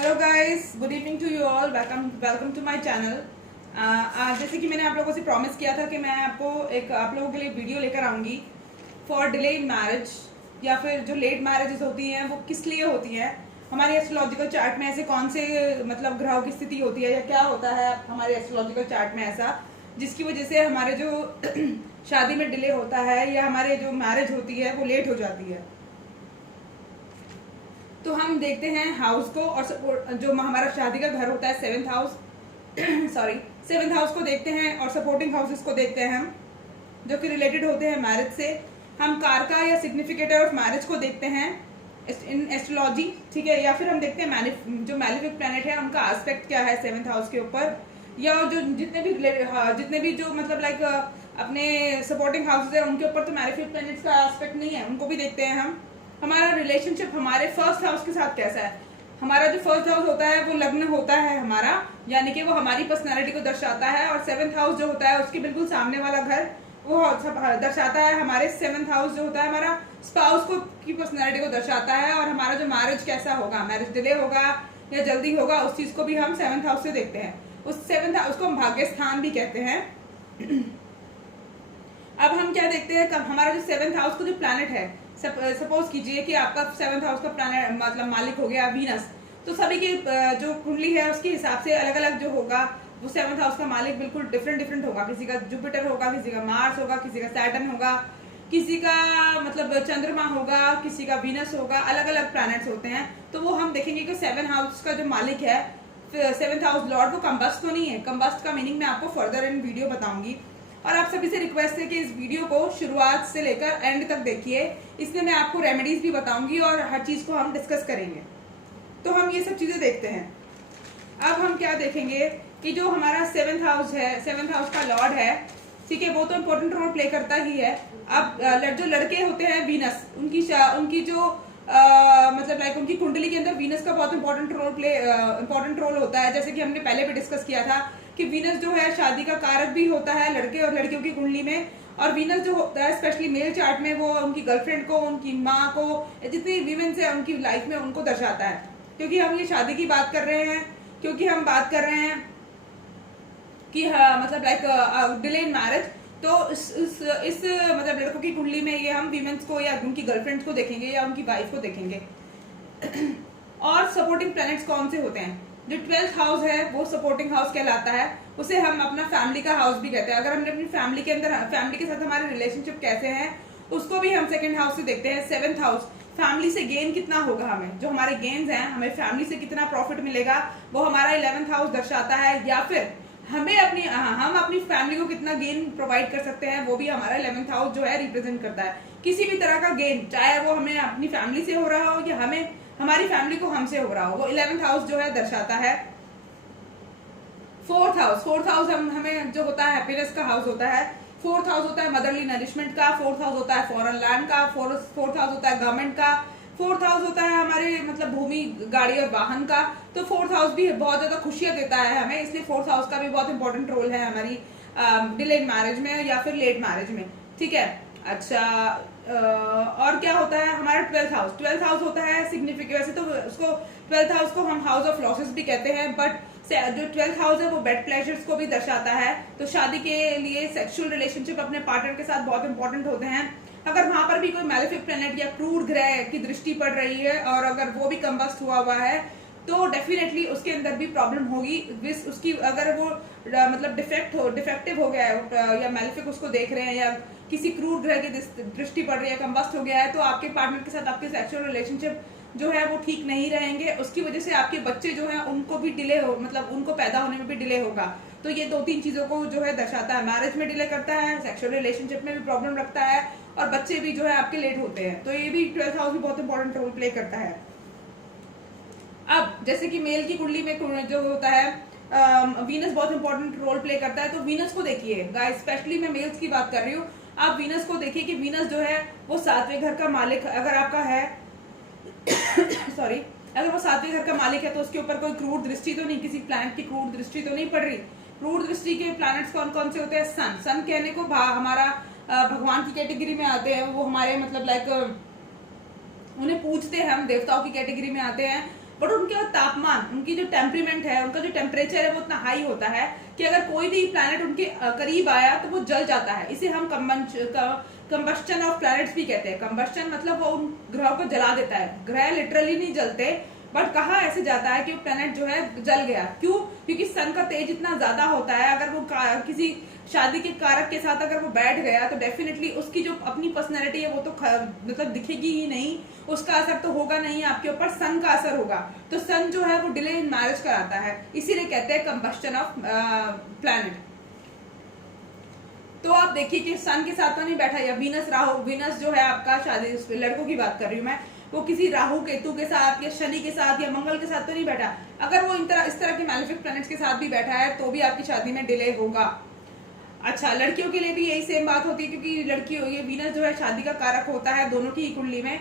Hello guys, good evening to you all. Welcome to my channel. जैसे कि मैंने आप लोगों से प्रॉमिस किया था कि मैं आप लोगों के लिए वीडियो लेकर आऊंगी फॉर डिले इन मैरिज, या फिर जो लेट मैरिजेस होती हैं वो किस लिए होती हैं। हमारे एस्ट्रोलॉजिकल चार्ट में ऐसे कौन से मतलब ग्रहों की स्थिति होती है या क्या होता है हमारे एस्ट्रोलॉजिकल चार्ट में ऐसा जिसकी वजह से हमारे जो शादी में डिले होता है या हमारे जो मैरिज होती है वो लेट हो जाती है। तो हम देखते हैं हाउस को, और जो हमारा शादी का घर होता है सेवेंथ हाउस सेवेंथ हाउस को देखते हैं, और सपोर्टिंग हाउसेस को देखते हैं हम, जो कि रिलेटेड होते हैं मैरिज से। हम कारका या सिग्निफिकेटर ऑफ मैरिज को देखते हैं इन एस्ट्रोलॉजी, ठीक है। या फिर हम देखते हैं जो मैलिफिक प्लैनेट है उनका एस्पेक्ट क्या है सेवेंथ हाउस के ऊपर, या जो जितने भी जो मतलब लाइक अपने सपोर्टिंग हाउसेज है उनके ऊपर तो मैलिफिक प्लैनेट्स का एस्पेक्ट नहीं है, उनको भी देखते हैं हम। हमारा रिलेशनशिप हमारे फर्स्ट हाउस के साथ कैसा है। हमारा जो फर्स्ट हाउस होता है वो लग्न होता है हमारा, यानी कि वो हमारी पर्सनालिटी को दर्शाता है, और सेवेंथ हाउस जो होता है उसके बिल्कुल सामने वाला घर वो दर्शाता है हमारे सेवेंथ हाउस जो होता है हमारा स्पाउस को की पर्सनालिटी को दर्शाता है। और हमारा जो मैरिज कैसा होगा, मैरिज डिले होगा या जल्दी होगा, उस चीज को भी हम सेवेंथ हाउस से देखते हैं। उस सेवेंथ हाउस को हम भाग्य स्थान भी कहते हैं। अब हम क्या देखते हैं, हमारा जो सेवेंथ हाउस का जो प्लैनेट है, सपोज कीजिए कि आपका सेवेंथ हाउस का प्लैनेट मतलब मालिक हो गया वीनस, तो सभी की जो कुंडली है उसके हिसाब से अलग अलग जो होगा वो सेवेंथ हाउस का मालिक बिल्कुल डिफरेंट होगा। किसी का जुपिटर होगा, किसी का मार्स होगा, किसी का सैटर्न होगा, किसी का मतलब चंद्रमा होगा, किसी का वीनस होगा, अलग अलग प्लैनेट्स होते हैं। तो वो हम देखेंगे कि सेवन हाउस का जो मालिक है, सेवेंथ हाउस लॉर्ड, वो कंबस्ट तो नहीं है। कंबस्ट का मीनिंग मैं आपको फर्दर इन वीडियो बताऊंगी। और आप सभी से रिक्वेस्ट है कि इस वीडियो को शुरुआत से लेकर एंड तक देखिए, इसमें मैं आपको रेमेडीज भी बताऊंगी और हर चीज को हम डिस्कस करेंगे। तो हम ये सब चीजें देखते हैं। अब हम क्या देखेंगे कि जो हमारा सेवेंथ हाउस है, सेवेंथ हाउस का लॉर्ड है, ठीक है, वो तो इम्पोर्टेंट रोल प्ले करता ही है। अब जो लड़के होते हैं वीनस, उनकी जो मतलब लाइक उनकी कुंडली के अंदर वीनस का बहुत इंपॉर्टेंट रोल होता है। जैसे कि हमने पहले भी डिस्कस किया था कि वीनस जो है शादी का कारक भी होता है लड़के और लड़कियों की कुंडली में। और वीनस जो होता है स्पेशली मेल चार्ट में, वो उनकी गर्लफ्रेंड को, उनकी माँ को, जितनी वीमेंस है उनकी लाइफ में उनको दर्शाता है। क्योंकि हम ये शादी की बात कर रहे हैं, क्योंकि हम बात कर रहे हैं कि मतलब लाइक डिले इन मैरिज, तो इस मतलब लड़कों की कुंडली में ये हम वीमेंस को या उनकी गर्लफ्रेंड्स को देखेंगे या उनकी वाइफ को देखेंगे। और सपोर्टिंग प्लैनेट्स कौन से होते हैं, जो 12th हाउस है वो सपोर्टिंग हाउस कहलाता है। उसे हम अपना फैमिली का हाउस भी कहते हैं। अगर हमने अपनी फैमिली के अंदर फैमिली के साथ हमारे रिलेशनशिप कैसे हैं उसको भी हम सेकंड हाउस से देखते हैं। 7th हाउस, फैमिली से गेन कितना होगा, हमें जो हमारे गेन्स हैं, हमें फैमिली से कितना प्रॉफिट मिलेगा, वो हमारा 11th हाउस दर्शाता है। या फिर हम अपनी फैमिली को कितना गेन प्रोवाइड कर सकते हैं, वो भी हमारा 11th हाउस जो है रिप्रेजेंट करता है। किसी भी तरह का गेन, चाहे वो हमें अपनी फैमिली से हो रहा हो या हमें हमारी फैमिली को हमसे हो रहा हो, वो 11th हाउस जो है दर्शाता है। 4th हाउस हमें जो होता है हैप्पीनेस का हाउस होता है। 4th हाउस होता है मदरली नरिशमेंट का। 4th हाउस होता है फॉरेन लैंड का। 4th हाउस होता है गवर्नमेंट का। 4th हाउस होता है हमारे मतलब भूमि, गाड़ी और वाहन का। तो 4th हाउस भी बहुत ज्यादा खुशियां देता है हमें, इसलिए 4th हाउस का भी बहुत इंपॉर्टेंट रोल है हमारी डिलेड मैरिज में या फिर लेट मैरिज में, ठीक है। अच्छा, और क्या होता है हमारा 12th हाउस। 12th हाउस होता है सिग्निफिकेंट, वैसे तो उसको 12th हाउस को हम हाउस ऑफ लॉसेस भी कहते हैं, बट जो 12th हाउस है वो बेड प्लेजर्स को भी दर्शाता है। तो शादी के लिए सेक्सुअल रिलेशनशिप अपने पार्टनर के साथ बहुत इंपॉर्टेंट होते हैं। अगर वहां पर भी कोई मैलिफिक प्लैनेट या क्रूर ग्रह की दृष्टि पड़ रही है और अगर वो भी कंबस्ट हुआ है तो डेफिनेटली उसके अंदर भी प्रॉब्लम होगी। उसकी अगर वो मतलब डिफेक्टिव हो गया है या मैलिफिक उसको देख रहे हैं या किसी क्रूर ग्रह की दृष्टि पड़ रही है, कंबस्ट हो गया है, तो आपके पार्टनर के साथ आपके सेक्सुअल रिलेशनशिप जो है वो ठीक नहीं रहेंगे। उसकी वजह से आपके बच्चे जो है उनको भी डिले हो, मतलब उनको पैदा होने में भी डिले होगा। तो ये 2-3 चीजों को जो है दर्शाता है। मैरिज में डिले करता है, सेक्सुअल रिलेशनशिप में भी प्रॉब्लम रखता है, और बच्चे भी जो है आपके लेट होते हैं। तो ये भी 12th हाउस भी बहुत इंपॉर्टेंट रोल प्ले करता है। अब जैसे कि मेल की कुंडली में जो होता है वीनस बहुत इंपॉर्टेंट रोल प्ले करता है। तो वीनस को देखिए गाइस, स्पेशली मैं मेल्स की बात कर रही हूँ। आप वीनस को देखिए कि वीनस जो है वो 7वें घर का मालिक अगर आपका है अगर वो 7वें घर का मालिक है तो उसके ऊपर कोई क्रूर दृष्टि तो नहीं, किसी प्लैनेट की क्रूर दृष्टि तो नहीं पड़ रही। क्रूर दृष्टि के प्लैनेट्स कौन कौन से होते हैं? सन कहने को हमारा भगवान की कैटेगरी में आते हैं, वो हमारे मतलब लाइक उन्हें पूजते हैं हम, देवताओं की कैटेगरी में आते हैं। बट उनका तापमान, उनकी जो टेम्परीमेंट है, उनका जो टेम्परेचर है वो इतना हाई होता है कि अगर कोई भी प्लैनेट उनके करीब आया तो वो जल जाता है। इसे हम कंबस्टन ऑफ प्लैनेट्स भी कहते हैं। कंबस्टन मतलब वो उन ग्रहों को जला देता है। ग्रह लिटरली नहीं जलते, बट कहा ऐसे जाता है कि वो प्लैनेट जो है जल गया। क्यों? क्योंकि सन का तेज इतना ज्यादा होता है, अगर वो किसी शादी के कारक के साथ अगर वो बैठ गया तो डेफिनेटली उसकी जो अपनी पर्सनैलिटी है वो तो मतलब दिखेगी ही नहीं, उसका असर तो होगा नहीं आपके ऊपर, सन का असर होगा। तो सन जो है वो डिले इन मैरिज कराता है, इसीलिए कहते हैं कंबस्टन ऑफ प्लैनेट। तो आप देखिए कि सन के साथ तो नहीं बैठा, या वीनस राहु, वीनस जो है आपका शादी लड़कों की बात कर रही हूँ मैं, वो किसी राहु केतु के साथ या शनि के साथ या मंगल के साथ तो नहीं बैठा। अगर वो इस तरह के मैलेफिक प्लैनेट्स के साथ भी बैठा है तो भी आपकी शादी में डिले होगा। अच्छा, लड़कियों के लिए भी यही सेम बात होती है, क्योंकि लड़कियों ये वीनस जो है शादी का कारक होता है दोनों की कुंडली में।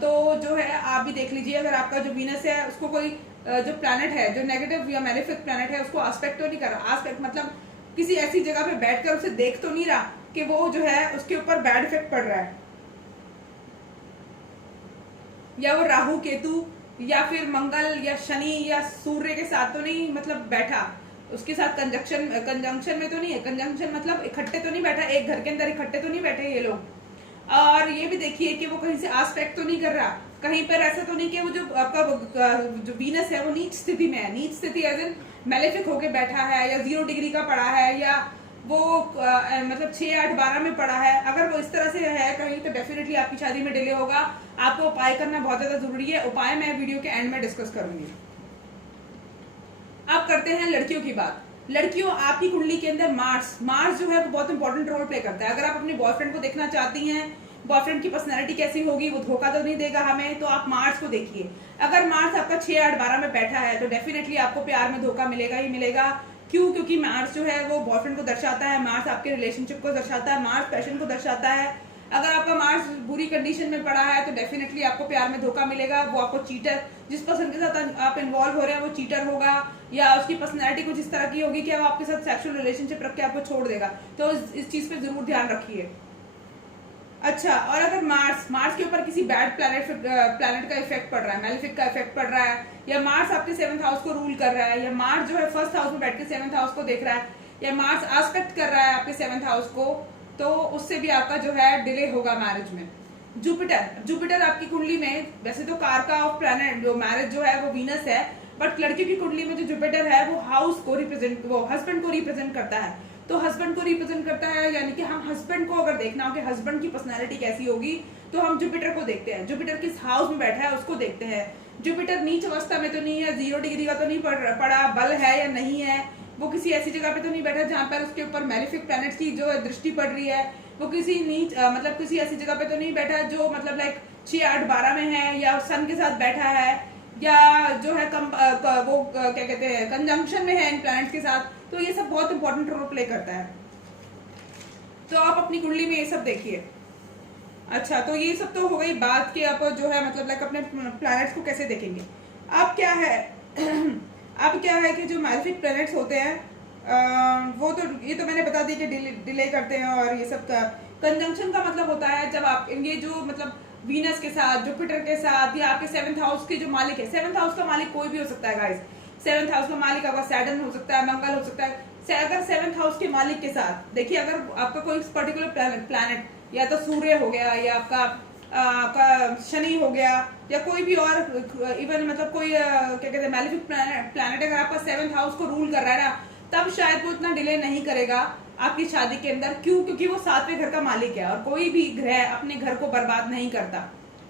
तो जो है आप भी देख लीजिए, अगर आपका जो वीनस है उसको कोई जो प्लैनेट है जो नेगेटिव या मैलेफिक प्लैनेट है उसको आस्पेक्ट तो नहीं कर रहा। आस्पेक्ट मतलब किसी ऐसी जगह पे बैठकर उसे देख तो नहीं रहा कि वो जो है उसके ऊपर बैड इफेक्ट पड़ रहा है, या वो राहु केतु या फिर मंगल या शनि या सूर्य के साथ तो नहीं मतलब बैठा, उसके साथ कंजंक्शन में तो नहीं है। कंजंक्शन मतलब इकट्ठे तो नहीं बैठा, एक घर के अंदर इकट्ठे तो नहीं बैठे ये लोग। और ये भी देखिए कि वो कहीं से आस्पेक्ट तो नहीं कर रहा, कहीं पर ऐसा तो नहीं कि वो जो आपका जो वीनस है वो नीच स्थिति में है। नीच स्थिति एज इन मैलेफिक होके बैठा है, या 0 डिग्री का पड़ा है, या वो मतलब 6, 8, 12 में पड़ा है। अगर वो इस तरह से है कहीं तो डेफिनेटली आपकी शादी में डिले होगा। आपको उपाय करना बहुत ज्यादा जरूरी है। उपाय मैं वीडियो के एंड में डिस्कस करूंगी। अब करते हैं लड़कियों की बात। लड़कियों, आपकी कुंडली के अंदर मार्स जो है वो बहुत इंपॉर्टेंट रोल प्ले करता है। अगर आप अपने बॉयफ्रेंड को देखना चाहती हैं, बॉयफ्रेंड की पर्सनैलिटी कैसी होगी, वो धोखा तो नहीं देगा हमें, तो आप मार्स को देखिए। अगर मार्स आपका 6, 8, 12 में बैठा है तो डेफिनेटली आपको प्यार में धोखा मिलेगा ही मिलेगा। क्यों? क्योंकि मार्स जो है वो बॉयफ्रेंड को दर्शाता है, मार्स आपके रिलेशनशिप को दर्शाता है, मार्स पैशन को दर्शाता है। अगर आपका मार्स बुरी कंडीशन में पड़ा है तो डेफिनेटली आपको प्यार में धोखा मिलेगा। वो आपको चीटर, जिस पर्सन के साथ आप इन्वॉल्व हो रहे हैं वो चीटर होगा, या उसकी पर्सनैलिटी कुछ इस तरह की होगी कि वो आपके साथ सेक्सुअल रिलेशनशिप रख के आपको छोड़ देगा। तो इस चीज पे जरूर ध्यान रखिए। अच्छा, और अगर मार्स के ऊपर किसी बैड प्लैनेट का इफेक्ट पड़ रहा है, मैलेफिक का इफेक्ट पड़ रहा है, या मार्स आपके 7th हाउस को रूल कर रहा है, या मार्स जो है 1st हाउस में बैठ के 7th हाउस को देख रहा है, या मार्स आस्पेक्ट कर रहा है आपके 7th हाउस को, तो उससे भी आपका जो है डिले होगा मैरिज में। जुपिटर आपकी कुंडली में वैसे तो कारका ऑफ प्लैनेट जो मैरिज जो है वो वीनस है, बट लड़कियों की कुंडली में जो जुपिटर है वो हाउस को रिप्रेजेंट, वो हस्बैंड को रिप्रेजेंट करता है। तो हस्बैंड को रिप्रेजेंट करता है, यानी कि हम हस्बैंड को अगर देखना हो कि हस्बैंड की पर्सनैलिटी कैसी होगी तो हम जुपिटर को देखते हैं। जुपिटर किस हाउस में बैठा है उसको देखते हैं। जुपिटर नीच अवस्था में तो नहीं है, 0 डिग्री का तो नहीं पड़ा, बल है या नहीं है, वो किसी ऐसी जगह पे तो नहीं बैठा जहां पर उसके ऊपर मैलेफिक प्लैनेट्स की जो दृष्टि पड़ रही है, वो किसी नीच मतलब किसी ऐसी जगह पे तो नहीं बैठा जो मतलब लाइक 6, 8, 12 में है, या सन के साथ बैठा है, या जो है वो क्या कहते हैं कंजंक्शन में है इन प्लैनेट्स के साथ। तो ये सब बहुत इंपॉर्टेंट रोल प्ले करता है। तो आप अपनी कुंडली में ये सब देखिए। अच्छा, तो ये सब तो हो गई बात कि आप जो है मतलब लाइक अपने प्लैनेट्स को कैसे देखेंगे। अब क्या है अब क्या है कि जो मैलेफिक प्लैनेट्स होते हैं वो तो ये तो मैंने बता दी कि डिले करते हैं। और ये सब का कंजंक्शन का मतलब होता है जब आप ये जो मतलब वीनस के साथ, जुपिटर के साथ, या आपके 7th हाउस के जो मालिक है, 7th हाउस का मालिक कोई भी हो सकता है गाइस। 7th हाउस का मालिक आपका सैटर्न हो सकता है, मंगल हो सकता है। अगर 7th हाउस के मालिक के साथ देखिए, अगर आपका कोई पर्टिकुलर प्लैनेट या तो सूर्य हो गया, या आपका शनि हो गया, या कोई भी और इवन मतलब कोई क्या कहते हैं मैलेफिक प्लैनेट अगर आपका 7th हाउस को रूल कर रहा है ना, तब शायद वो इतना डिले नहीं करेगा आपकी शादी के अंदर। क्यों? क्योंकि वो 7वें घर का मालिक है, और कोई भी ग्रह अपने घर को बर्बाद नहीं करता।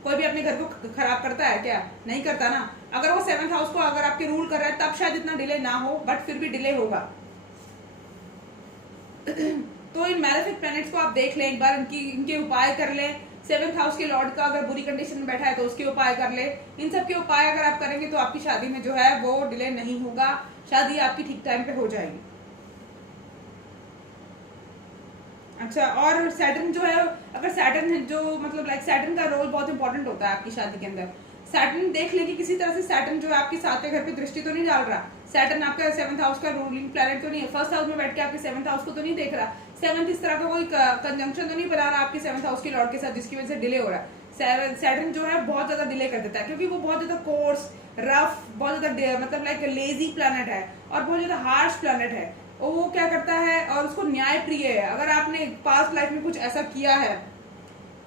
कोई भी अपने घर को खराब करता है क्या? नहीं करता ना। अगर वो 7th हाउस को अगर आपके रूल कर रहा है तब शायद इतना डिले ना हो, बट फिर भी डिले होगा। तो इन मैलेफिक प्लैनेट्स को आप देख लें एक बार, इनके उपाय कर लें। 7th हाउस के लॉर्ड का अगर बुरी कंडीशन में बैठा है तो उसके उपाय कर ले। इन सब के उपाय अगर आप करेंगे तो आपकी शादी में जो है वो डिले नहीं होगा, शादी आपकी ठीक टाइम पे हो जाएगी। अच्छा, और सैटर्न जो है, अगर सैटर्न जो मतलब लाइक सैटर्न का रोल बहुत इंपॉर्टेंट होता है आपकी शादी के अंदर। सैटर्न देख लें कि किसी तरह से सैटर्न जो है आपके 7वें घर पे दृष्टि तो नहीं डाल रहा। सैटर्न आपका 7th हाउस का रूलिंग प्लैनेट तो नहीं है, 1st हाउस में बैठ के आपके 7th हाउस को तो नहीं देख रहा। 7th इस तरह का कोई कंजंक्शन तो नहीं बना रहा आपके 7th हाउस के लॉर्ड के साथ, जिसकी वजह से डिले हो रहा है। सैटर्न जो है बहुत ज्यादा डिले कर देता है, क्योंकि वो बहुत ज्यादा कोर्स रफ, बहुत ज्यादा मतलब लाइक लेजी प्लैनेट है और बहुत ज्यादा हार्श प्लैनेट है। और वो क्या करता है, और उसको न्याय प्रिय है। अगर आपने पास्ट लाइफ में कुछ ऐसा किया है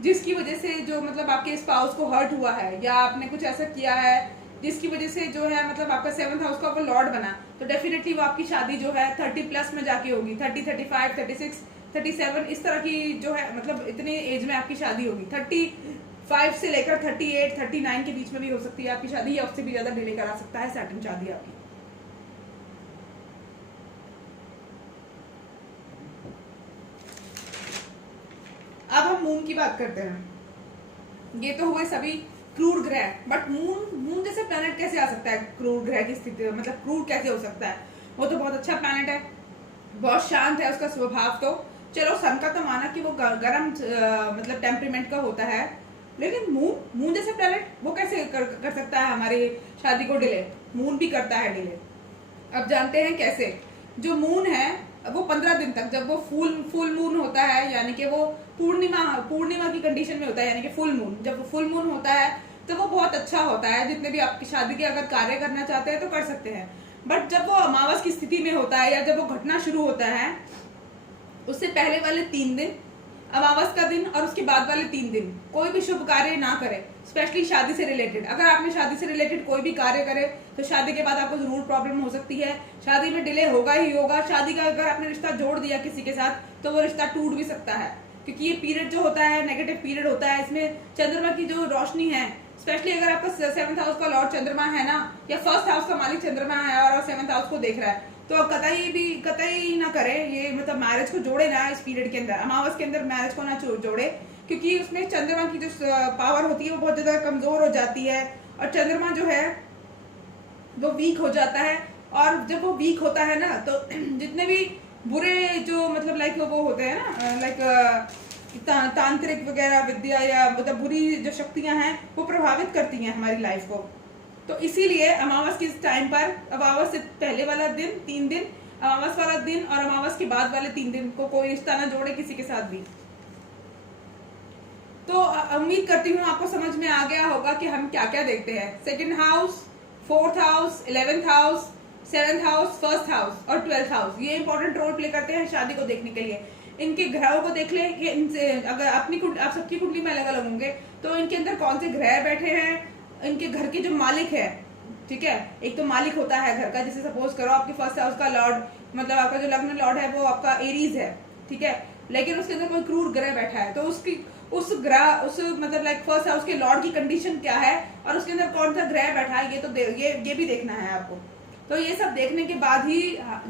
जिसकी वजह से जो मतलब आपके स्पाउस को हर्ट हुआ है, या आपने कुछ ऐसा किया है जिसकी वजह से जो है मतलब आपका 7th हाउस का वो लॉर्ड बना, तो डेफिनेटली वो आपकी शादी जो है 30 प्लस में जाके होगी। 30, 35, 36, 37 इस तरह की जो है मतलब इतने एज में आपकी शादी होगी। 35 से लेकर 38, 39 के बीच में भी हो सकती है आपकी शादी, या उससे भी ज्यादा डिले करा सकता है सैटर्न शादी आपकी। अब हम मून की बात करते हैं। ये तो हुए सभी क्रूर ग्रह, बट मून जैसे प्लैनेट कैसे आ सकता है क्रूर ग्रह की स्थिति में, मतलब क्रूर कैसे हो सकता है? वो तो बहुत अच्छा प्लैनेट है, बहुत शांत है उसका स्वभाव। तो चलो सन का तो माना कि वो गर्म मतलब टेम्परीमेंट का होता है, लेकिन मून जैसे प्लैनेट वो कैसे कर सकता है हमारी शादी को डिले? मून भी करता है डिले। अब जानते हैं कैसे। जो मून है वो 15 दिन तक, जब वो फुल मून होता है, यानी कि वो पूर्णिमा की कंडीशन में होता है, यानी कि फुल मून, जब फुल मून होता है तो वो बहुत अच्छा होता है। जितने भी आपकी शादी के अगर कार्य करना चाहते हैं तो कर सकते हैं। बट जब वो अमावस की स्थिति में होता है, या जब वो घटना शुरू होता है, उससे पहले वाले 3 दिन, अमावस का दिन और उसके बाद वाले 3 दिन कोई भी शुभ कार्य ना करें, स्पेशली शादी से रिलेटेड। अगर आपने शादी से रिलेटेड कोई भी कार्य करे तो शादी के बाद आपको जरूर प्रॉब्लम हो सकती है, शादी में डिले होगा ही होगा। शादी का अगर आपने रिश्ता जोड़ दिया किसी के साथ तो वो रिश्ता टूट भी सकता है, क्योंकि ये पीरियड जो होता है नेगेटिव पीरियड होता है। इसमें चंद्रमा की जो रोशनी है, स्पेशली अगर आपका 7th हाउस का लॉर्ड चंद्रमा है ना, या 1st हाउस का मालिक चंद्रमा है और 7th हाउस को देख रहा है, तो कतई ना करे ये, मतलब मैरिज को जोड़े ना इस पीरियड के अंदर, अमावस के अंदर मैरिज को ना जोड़े, क्योंकि उसमें चंद्रमा की जो पावर होती है वो बहुत ज्यादा कमजोर हो जाती है, और चंद्रमा जो है वो वीक हो जाता है। और जब वो वीक होता है ना, तो जितने भी बुरे जो मतलब लाइक वो होते हैं ना, लाइक तांत्रिक वगैरह विद्या या मतलब बुरी जो शक्तियां हैं वो प्रभावित करती हैं हमारी लाइफ को। तो इसीलिए अमावस के टाइम पर, अमावस से पहले वाला दिन 3 दिन, अमावस वाला दिन और अमावस के बाद वाले 3 दिन को कोई रिश्ता ना जोड़े किसी के साथ भी। तो उम्मीद करती हूँ आपको समझ में आ गया होगा कि हम क्या क्या देखते हैं। 2nd house, 4th house, 11th house, 7th house, 1st house और 12th हाउस, ये इंपॉर्टेंट रोल प्ले करते हैं शादी को देखने के लिए। इनके ग्रहों को देख ले कि इनसे अगर आप सबकी कुंडली में अलग अलग होंगे, तो इनके अंदर कौन से ग्रह बैठे हैं, इनके घर के जो मालिक है, ठीक है। एक तो मालिक होता है घर का, जैसे सपोज करो आपके 1st हाउस का लॉर्ड, मतलब आपका जो लग्न लॉर्ड है वो आपका एरीज है, ठीक है, लेकिन उसके अंदर कोई क्रूर ग्रह बैठा है, तो उस मतलब लाइक 1st हाउस के लॉर्ड की कंडीशन क्या है और उसके अंदर कौन सा ग्रह बैठा है, ये तो ये भी देखना है आपको। तो ये सब देखने के बाद ही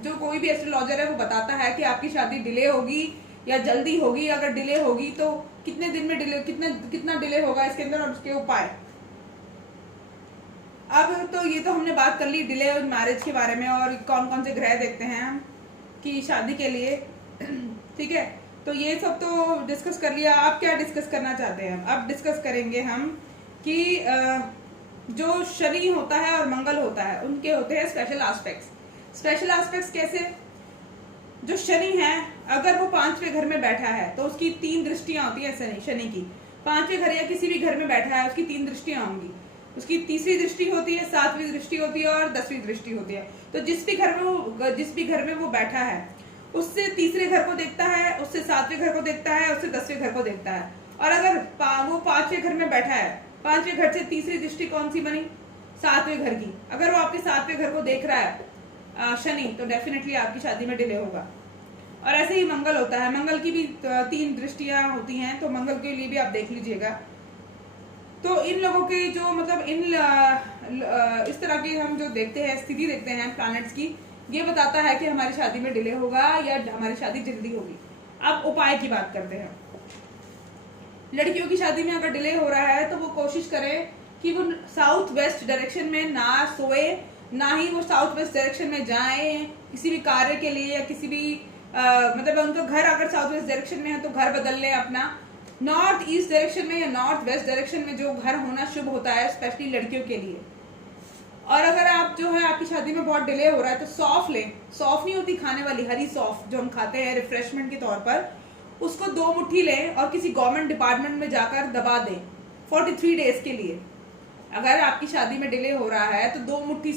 जो कोई भी एस्ट्रोलॉजर है वो बताता है कि आपकी शादी डिले होगी या जल्दी होगी। अगर डिले होगी तो कितने दिन में डिले, कितना डिले होगा इसके अंदर, और उसके उपाय। अब तो ये तो हमने बात कर ली डिले और मैरिज के बारे में, और कौन कौन से ग्रह देखते हैं हम कि शादी के लिए, ठीक है। तो ये सब तो डिस्कस कर लिया। आप क्या डिस्कस करना चाहते हैं? अब डिस्कस करेंगे हम कि जो शनि होता है और मंगल होता है उनके होते हैं स्पेशल एस्पेक्ट्स। स्पेशल एस्पेक्ट्स कैसे? जो शनि है अगर वो 5वें घर में बैठा है तो उसकी 3 दृष्टियां होती है। शनि की 5वें घर या किसी भी घर में बैठा है उसकी 3 दृष्टियां होंगी। उसकी तीसरी दृष्टि होती है, 7वीं दृष्टि होती है और 10वीं दृष्टि होती है। तो जिस भी घर में वो बैठा है उससे तीसरे घर को देखता है, उससे 7वें घर को देखता है, उससे 10वें घर को देखता है। और अगर वो 5वें घर में बैठा है, 5वें घर से तीसरी दृष्टि कौन सी बनी? 7वें घर की। अगर वो आपके 7वें घर को देख रहा है शनि, तो डेफिनेटली आपकी शादी में डिले होगा। और ऐसे ही मंगल होता है, मंगल की भी 3 दृष्टियां होती हैं, तो मंगल के लिए भी आप देख लीजिएगा। तो इन लोगों के जो मतलब इस तरह की हम जो देखते हैं, स्थिति देखते हैं प्लैनेट्स की, ये बताता है कि हमारी शादी में डिले होगा या हमारी शादी जल्दी होगी। अब उपाय की बात करते हैं। लड़कियों की शादी में अगर डिले हो रहा है तो वो कोशिश करें कि वो साउथ वेस्ट डायरेक्शन में ना सोए, ना ही वो साउथ वेस्ट डायरेक्शन में जाए किसी भी कार्य के लिए, या किसी भी मतलब उनका घर अगर साउथ वेस्ट डायरेक्शन में है तो घर बदल लें अपना। नॉर्थ ईस्ट डायरेक्शन में या नॉर्थ वेस्ट डायरेक्शन में जो घर होना शुभ होता है स्पेशली लड़कियों के लिए। और अगर आप जो है आपकी शादी में बहुत डिले हो रहा है तो सौंफ लें। सौंफ नहीं होती खाने वाली, हरी सौंफ जो हम खाते हैं रिफ्रेशमेंट के तौर पर, उसको 2 मुट्ठी लें और किसी गवर्नमेंट डिपार्टमेंट में जाकर दबा दें 43 डेज के लिए। अगर आपकी शादी में डिले हो रहा है तो 2 मुट्ठी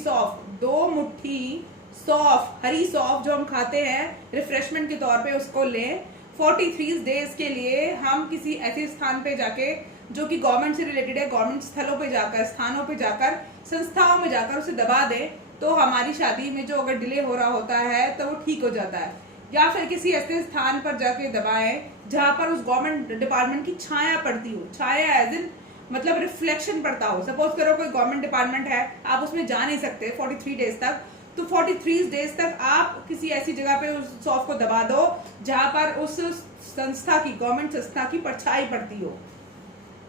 सौंफ, हरी सौंफ जो हम खाते हैं रिफ्रेशमेंट के तौर पे, उसको लें। 43 डेज के लिए हम किसी ऐसे स्थान पे जाके जो कि गवर्नमेंट से रिलेटेड है, गवर्नमेंट स्थलों पे जाकर, स्थानों पे जाकर, संस्थाओं में जाकर उसे दबा दें, तो हमारी शादी में जो अगर डिले हो रहा होता है तो वो ठीक हो जाता है। या फिर किसी ऐसे स्थान पर जाके दबाएं जहां पर उस गवर्नमेंट डिपार्टमेंट की छाया पड़ती हो, छाया एज इन मतलब रिफ्लेक्शन पड़ता हो। सपोज करो कोई गवर्नमेंट डिपार्टमेंट है, आप उसमें जा नहीं सकते 43 डेज तक, तो 43 डेज तक आप किसी ऐसी जगह पे उस सॉफ्ट को दबा दो जहां पर उस संस्था की, गवर्नमेंट संस्था की परछाई पड़ती हो,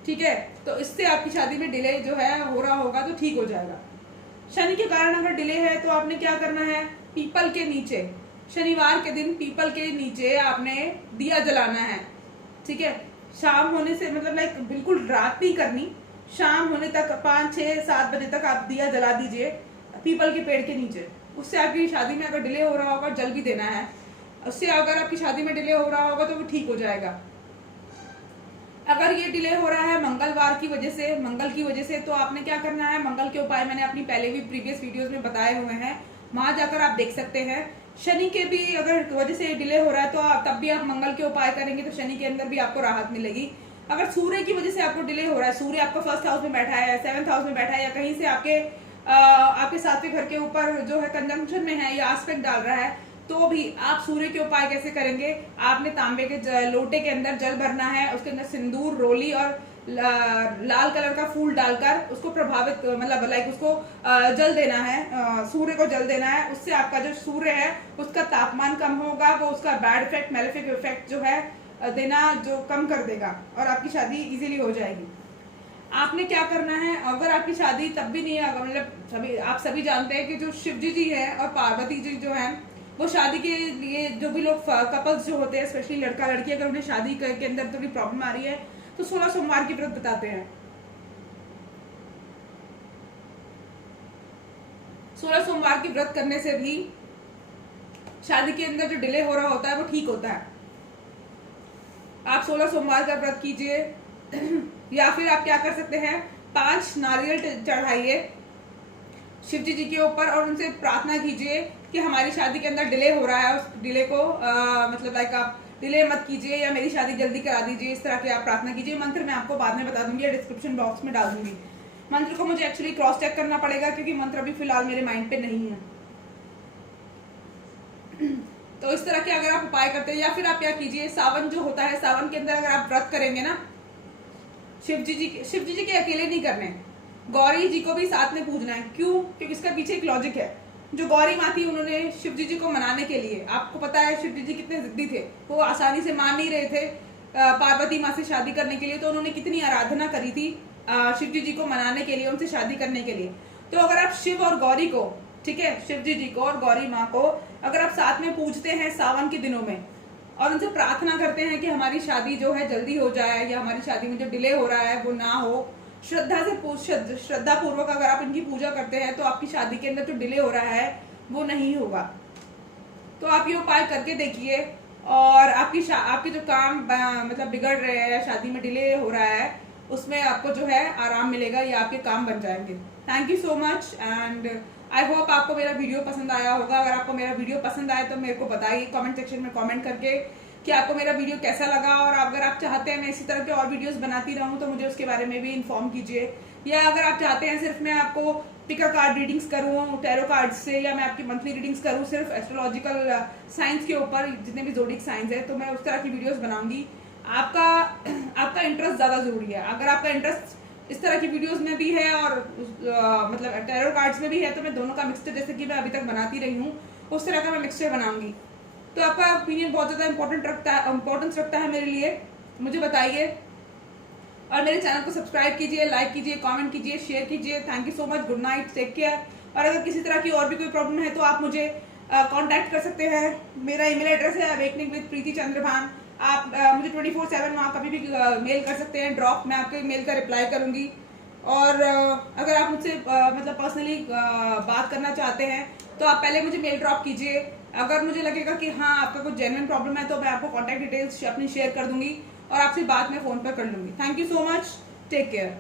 ठीक है। तो इससे आपकी शादी में डिले जो है हो रहा होगा तो ठीक हो जाएगा। शनि के कारण अगर डिले है तो आपने क्या करना है, पीपल के नीचे, शनिवार के दिन पीपल के नीचे आपने दिया जलाना है, ठीक है। शाम होने से मतलब लाइक बिल्कुल रात नहीं करनी, शाम होने तक 5, 6, 7 बजे तक आप दिया जला दीजिए पीपल के पेड़ के नीचे। उससे आपकी शादी में अगर डिले हो रहा होगा, जल भी देना है, उससे अगर आपकी शादी में डिले हो रहा होगा तो वो ठीक हो जाएगा। अगर ये डिले हो रहा है मंगलवार की वजह से, मंगल की वजह से, तो आपने क्या करना है, मंगल के उपाय मैंने अपनी पहले भी प्रीवियस वीडियोस में बताए हुए हैं, वहां जाकर आप देख सकते हैं। शनि के भी अगर वजह से डिले हो रहा है तो तब भी आप मंगल के उपाय करेंगे तो शनि के अंदर भी आपको राहत मिलेगी। अगर सूर्य की वजह से आपको डिले हो रहा है, सूर्य आपका फर्स्ट हाउस में बैठा है, 7th हाउस में बैठा है, या कहीं से आपके 7वें घर के ऊपर जो है कंजंक्शन में है या एस्पेक्ट डाल रहा है, तो भी आप सूर्य के उपाय कैसे करेंगे, आपने तांबे के लोटे के अंदर जल भरना है, उसके अंदर सिंदूर, रोली और लाल कलर का फूल डालकर उसको प्रभावित मतलब लाइक उसको जल देना है, सूर्य को जल देना है। उससे आपका जो सूर्य है उसका तापमान कम होगा, वो उसका बैड इफेक्ट, मेलेफिक इफेक्ट जो है देना जो कम कर देगा और आपकी शादी इजीली हो जाएगी। आपने क्या करना है, अगर आपकी शादी तब भी नहीं है, मतलब आप सभी जानते हैं कि जो शिवजी जी है और पार्वती जी जो है, वो शादी के लिए जो भी लोग कपल्स जो होते हैं, स्पेशली लड़का लड़की, अगर उन्हें शादी के अंदर थोड़ी प्रॉब्लम आ रही है तो 16 सोमवार की व्रत बताते हैं। 16 सोमवार की व्रत करने से भी शादी के अंदर जो डिले हो रहा होता है वो ठीक होता है। आप 16 सोमवार का व्रत कीजिए या फिर आप क्या कर सकते हैं, 5 नारियल चढ़ाइए शिव जी के ऊपर और उनसे प्रार्थना कीजिए कि हमारी शादी के अंदर डिले हो रहा है, उस डिले को मतलब लाइक आप डिले मत कीजिए या मेरी शादी जल्दी करा दीजिए, इस तरह के आप प्रार्थना कीजिए। मंत्र मैं आपको बाद में बता दूंगी या डिस्क्रिप्शन बॉक्स में डाल दूंगी। मंत्र को मुझे एक्चुअली क्रॉस चेक करना पड़ेगा क्योंकि मंत्र अभी फिलहाल मेरे माइंड पे नहीं है। तो इस तरह के अगर आप उपाय करते हैं, या फिर आप क्या कीजिए, सावन जो होता है, सावन के अंदर अगर आप व्रत करेंगे ना, शिव जी के अकेले नहीं करने, गौरी जी को भी साथ में पूजना है। क्यों? क्योंकि इसका पीछे एक लॉजिक है। जो गौरी माँ थी, उन्होंने शिव जी को मनाने के लिए, आपको पता है शिव जी कितने जिद्दी थे, वो आसानी से मान नहीं रहे थे पार्वती माँ से शादी करने के लिए, तो उन्होंने कितनी आराधना करी थी शिव जी को मनाने के लिए, उनसे शादी करने के लिए। तो अगर आप शिव और गौरी को, ठीक है, शिव जी को और गौरी माँ को अगर आप साथ में पूजते हैं सावन के दिनों में और उनसे प्रार्थना करते हैं कि हमारी शादी जो है जल्दी हो जाए या हमारी शादी में जो डिले हो रहा है वो ना हो, श्रद्धा पूर्वक अगर आप इनकी पूजा करते हैं तो आपकी शादी के अंदर जो डिले हो रहा है वो नहीं होगा। तो आप ये उपाय करके देखिए और आपके जो काम मतलब बिगड़ रहे हैं या शादी में डिले हो रहा है उसमें आपको जो है आराम मिलेगा या आपके काम बन जाएंगे। Thank you so much and I hope आपको मेरा वीडियो पसंद आया होगा। अगर आपको मेरा वीडियो पसंद आया तो मेरे को बताइए कमेंट सेक्शन में कमेंट करके कि आपको मेरा वीडियो कैसा लगा, और अगर आप चाहते हैं मैं इसी तरह के और वीडियोस बनाती रहूं तो मुझे उसके बारे में भी इन्फॉर्म कीजिए। या अगर आप चाहते हैं सिर्फ मैं आपको पिका कार्ड रीडिंग्स करूं टैरो कार्ड से, या मैं आपकी मंथली रीडिंग्स करूं सिर्फ एस्ट्रोलॉजिकल साइंस के ऊपर, जितने भी जोडिक साइंस है, तो मैं उस तरह की वीडियोस बनाऊंगी। आपका इंटरेस्ट ज़्यादा जरूरी है। अगर आपका इंटरेस्ट इस तरह की वीडियोस में भी है और मतलब टैरो कार्ड्स में भी है तो मैं दोनों का मिक्सचर, जैसे कि मैं अभी तक बनाती रही हूँ, उस तरह का मैं मिक्सचर बनाऊंगी। तो आपका ओपिनियन बहुत ज़्यादा इंपॉर्टेंस रखता है मेरे लिए, मुझे बताइए। और मेरे चैनल को सब्सक्राइब कीजिए, लाइक कीजिए, कमेंट कीजिए, शेयर कीजिए। Thank you so much, good night, take care. और अगर किसी तरह की और भी कोई प्रॉब्लम है तो आप मुझे कांटेक्ट कर सकते हैं। मेरा ईमेल एड्रेस है awakening@preeti.chandrabhan। आप मुझे 24/7 वहाँ कभी भी मेल कर सकते हैं, ड्रॉप, मैं आपके मेल का रिप्लाई करूँगी। और अगर आप मुझसे मतलब पर्सनली बात करना चाहते हैं तो आप पहले मुझे मेल ड्रॉप कीजिए। अगर मुझे लगेगा कि हाँ आपका कोई जेन्युइन प्रॉब्लम है तो मैं आपको कॉन्टैक्ट डिटेल्स अपनी शेयर कर दूंगी और आपसे बात मैं फ़ोन पर कर लूँगी। Thank you so much, take care.